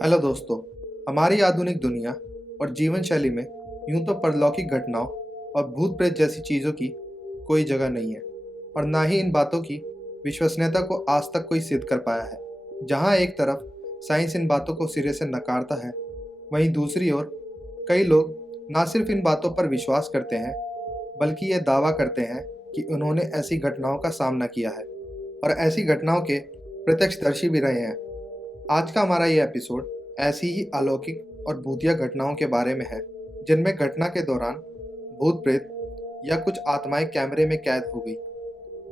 Hello दोस्तों। हमारी आधुनिक दुनिया और जीवन शैली में यूं तो परलौकिक घटनाओं और भूत प्रेत जैसी चीज़ों की कोई जगह नहीं है, और ना ही इन बातों की विश्वसनीयता को आज तक कोई सिद्ध कर पाया है। जहां एक तरफ साइंस इन बातों को सिरे से नकारता है, वहीं दूसरी ओर कई लोग ना सिर्फ इन बातों पर विश्वास करते हैं, बल्कि ये दावा करते हैं कि उन्होंने ऐसी घटनाओं का सामना किया है और ऐसी घटनाओं के प्रत्यक्षदर्शी भी रहे हैं। आज का हमारा ये एपिसोड ऐसी ही अलौकिक और भूतिया घटनाओं के बारे में है, जिनमें घटना के दौरान भूत प्रेत या कुछ आत्माएं कैमरे में कैद हो गई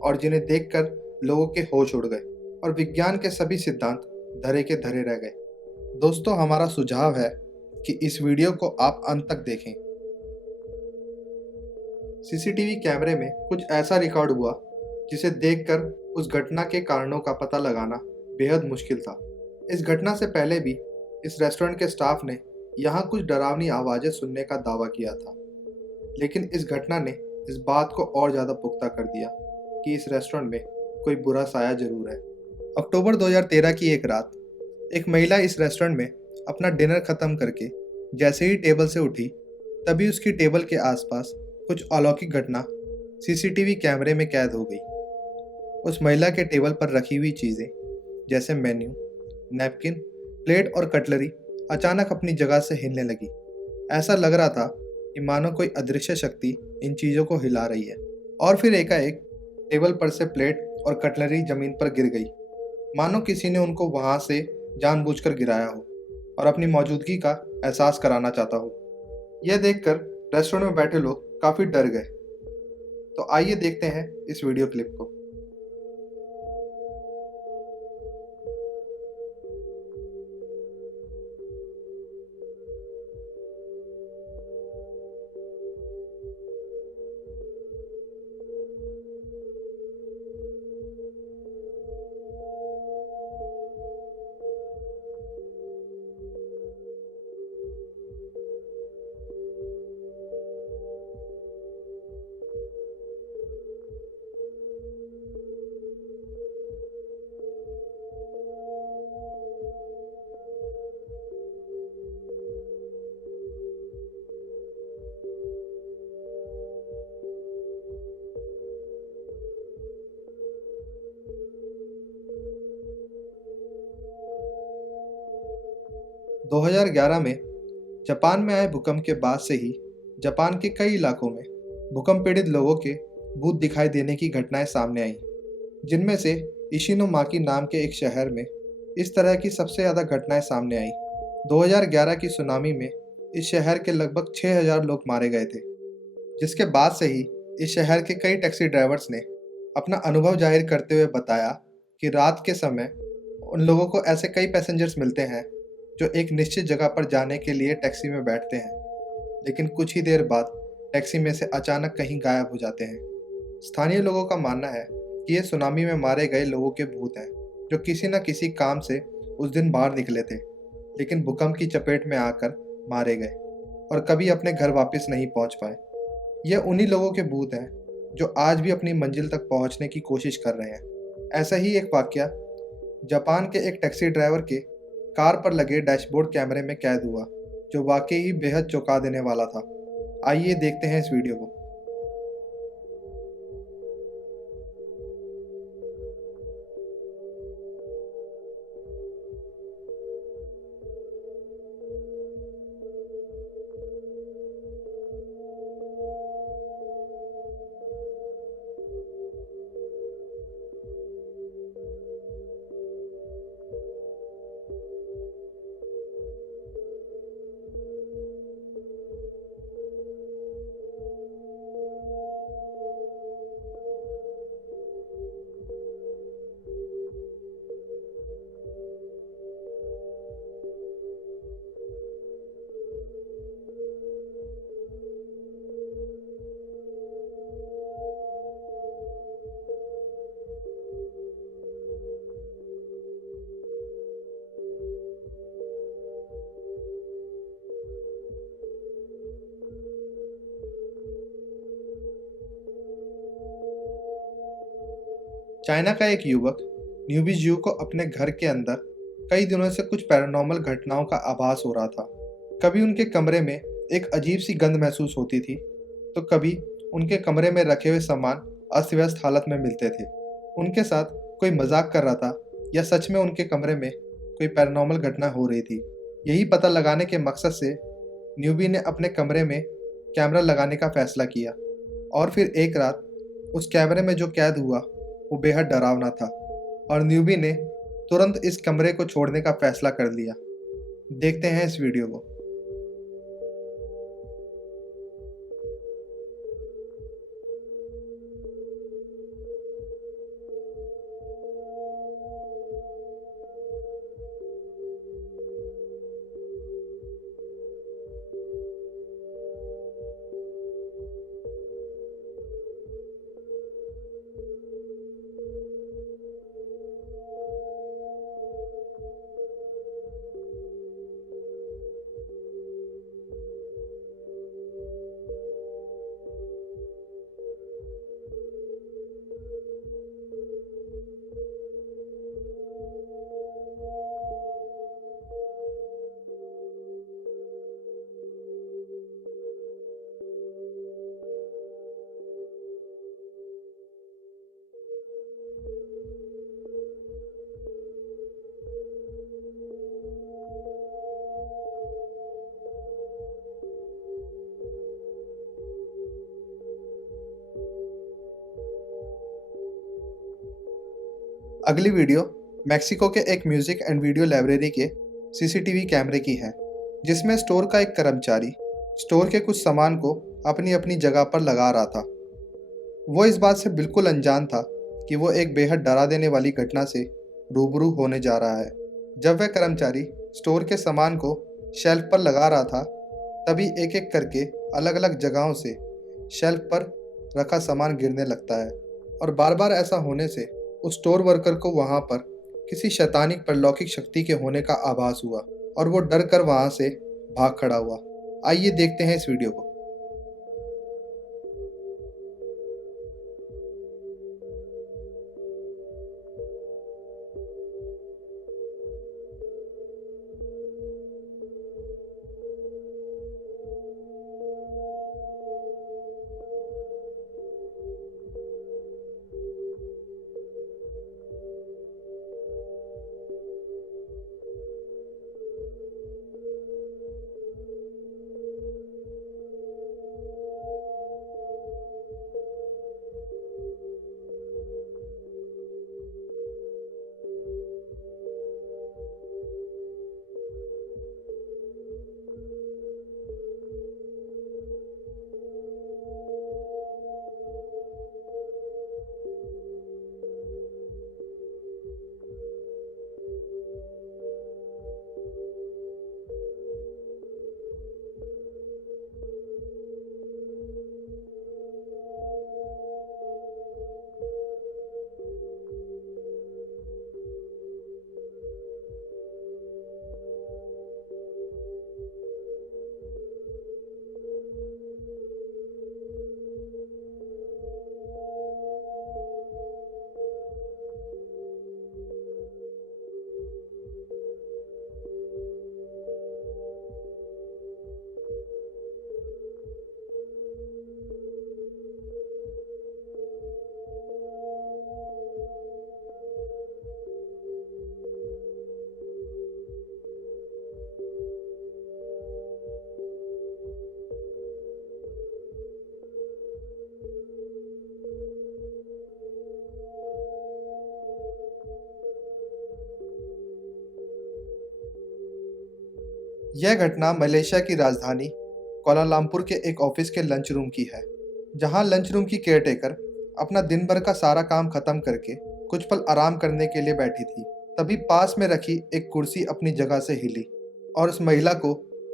और जिन्हें देखकर लोगों के होश उड़ गए और विज्ञान के सभी सिद्धांत धरे के धरे रह गए। दोस्तों, हमारा सुझाव है कि इस वीडियो को आप अंत तक देखें। सीसीटीवी कैमरे में कुछ ऐसा रिकॉर्ड हुआ जिसे देखकर उस घटना के कारणों का पता लगाना बेहद मुश्किल था। इस घटना से पहले भी इस रेस्टोरेंट के स्टाफ ने यहाँ कुछ डरावनी आवाज़ें सुनने का दावा किया था, लेकिन इस घटना ने इस बात को और ज़्यादा पुख्ता कर दिया कि इस रेस्टोरेंट में कोई बुरा साया जरूर है। अक्टूबर 2013 की एक रात एक महिला इस रेस्टोरेंट में अपना डिनर ख़त्म करके जैसे ही टेबल से उठी, तभी उसकी टेबल के आसपास कुछ अलौकिक घटना सीसीटीवी कैमरे में कैद हो गई। उस महिला के टेबल पर रखी हुई चीज़ें जैसे मेन्यू, नैपकिन, प्लेट और कटलरी अचानक अपनी जगह से हिलने लगी। ऐसा लग रहा था कि मानो कोई अदृश्य शक्ति इन चीज़ों को हिला रही है। और फिर एकाएक टेबल पर से प्लेट और कटलरी जमीन पर गिर गई, मानो किसी ने उनको वहां से जानबूझकर गिराया हो और अपनी मौजूदगी का एहसास कराना चाहता हो। यह देखकर रेस्टोरेंट में बैठे लोग काफ़ी डर गए। तो आइए देखते हैं इस वीडियो क्लिप को। 2011 में जापान में आए भूकंप के बाद से ही जापान के कई इलाकों में भूकंप पीड़ित लोगों के भूत दिखाई देने की घटनाएं सामने आईं, जिनमें से इशिनोमाकी नाम के एक शहर में इस तरह की सबसे ज़्यादा घटनाएं सामने आईं। 2011 की सुनामी में इस शहर के लगभग 6000 लोग मारे गए थे, जिसके बाद से ही इस शहर के कई टैक्सी ड्राइवर्स ने अपना अनुभव जाहिर करते हुए बताया कि रात के समय उन लोगों को ऐसे कई पैसेंजर्स मिलते हैं जो एक निश्चित जगह पर जाने के लिए टैक्सी में बैठते हैं, लेकिन कुछ ही देर बाद टैक्सी में से अचानक कहीं गायब हो जाते हैं। स्थानीय लोगों का मानना है कि ये सुनामी में मारे गए लोगों के भूत हैं, जो किसी न किसी काम से उस दिन बाहर निकले थे, लेकिन भूकंप की चपेट में आकर मारे गए और कभी अपने घर वापस नहीं पहुंच पाए। ये उन्हीं लोगों के भूत हैं जो आज भी अपनी मंजिल तक पहुंचने की कोशिश कर रहे हैं। ऐसा ही एक वाकया जापान के एक टैक्सी ड्राइवर के कार पर लगे डैशबोर्ड कैमरे में कैद हुआ, जो वाकई ही बेहद चौंका देने वाला था। आइए देखते हैं इस वीडियो को। चाइना का एक युवक न्यूबी जू को अपने घर के अंदर कई दिनों से कुछ पैरानॉर्मल घटनाओं का आभास हो रहा था। कभी उनके कमरे में एक अजीब सी गंध महसूस होती थी, तो कभी उनके कमरे में रखे हुए सामान अस्त व्यस्त हालत में मिलते थे। उनके साथ कोई मजाक कर रहा था या सच में उनके कमरे में कोई पैरानॉर्मल घटना हो रही थी। यही पता लगाने के मकसद से न्यूबी ने अपने कमरे में कैमरा लगाने का फैसला किया, और फिर एक रात उस कैमरे में जो कैद हुआ वो बेहद डरावना था, और न्यूबी ने तुरंत इस कमरे को छोड़ने का फैसला कर लिया। देखते हैं इस वीडियो को। अगली वीडियो मैक्सिको के एक म्यूजिक एंड वीडियो लाइब्रेरी के सीसीटीवी कैमरे की है, जिसमें स्टोर का एक कर्मचारी स्टोर के कुछ सामान को अपनी अपनी जगह पर लगा रहा था। वो इस बात से बिल्कुल अनजान था कि वो एक बेहद डरा देने वाली घटना से रूबरू होने जा रहा है। जब वह कर्मचारी स्टोर के सामान को शेल्फ पर लगा रहा था, तभी एक एक करके अलग अलग जगहों से शेल्फ पर रखा सामान गिरने लगता है, और बार बार ऐसा होने से उस स्टोर वर्कर को वहां पर किसी शैतानिक परलौकिक शक्ति के होने का आभास हुआ, और वो डर कर वहां से भाग खड़ा हुआ। आइए देखते हैं इस वीडियो को। यह घटना मलेशिया की राजधानी कोलालमपुर के एक ऑफिस के लंच रूम की है, जहां लंच रूम की केयरटेकर अपना दिन भर का सारा काम खत्म करके कुछ पल आराम करने के लिए बैठी थी। तभी पास में रखी एक कुर्सी अपनी जगह से हिली, और उस महिला को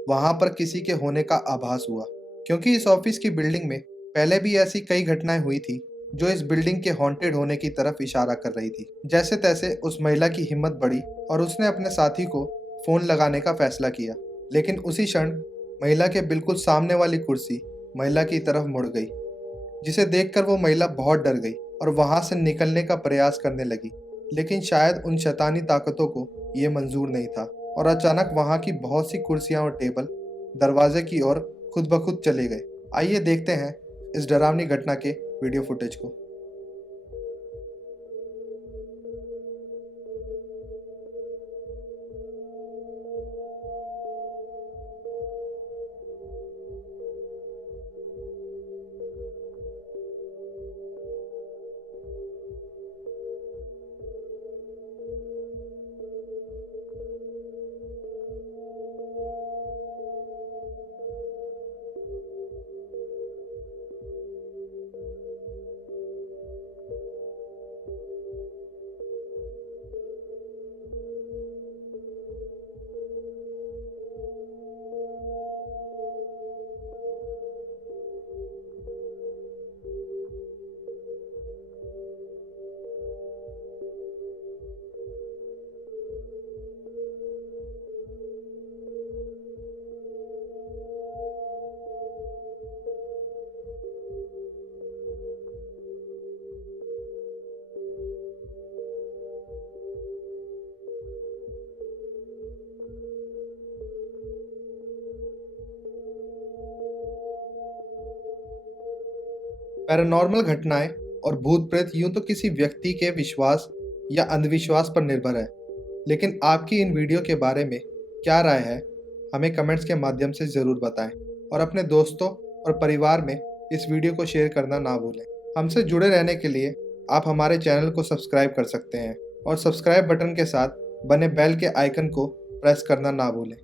वहां पर किसी के होने का आभास हुआ, क्योंकि इस ऑफिस की बिल्डिंग में पहले भी ऐसी कई घटनाएं हुई थी जो इस बिल्डिंग के हॉन्टेड होने की तरफ इशारा कर रही थी। जैसे तैसे उस महिला की हिम्मत बढ़ी और उसने अपने साथी को फोन लगाने का फैसला किया, लेकिन उसी क्षण महिला के बिल्कुल सामने वाली कुर्सी महिला की तरफ मुड़ गई, जिसे देखकर वो महिला बहुत डर गई और वहां से निकलने का प्रयास करने लगी। लेकिन शायद उन शैतानी ताकतों को ये मंजूर नहीं था और अचानक वहाँ की बहुत सी कुर्सियाँ और टेबल दरवाजे की ओर खुद ब खुद चले गए। आइए देखते हैं इस डरावनी घटना के वीडियो फुटेज को। पैरानॉर्मल घटनाएं और भूत प्रेत यूं तो किसी व्यक्ति के विश्वास या अंधविश्वास पर निर्भर है, लेकिन आपकी इन वीडियो के बारे में क्या राय है हमें कमेंट्स के माध्यम से ज़रूर बताएं और अपने दोस्तों और परिवार में इस वीडियो को शेयर करना ना भूलें। हमसे जुड़े रहने के लिए आप हमारे चैनल को सब्सक्राइब कर सकते हैं और सब्सक्राइब बटन के साथ बने बेल के आइकन को प्रेस करना ना भूलें।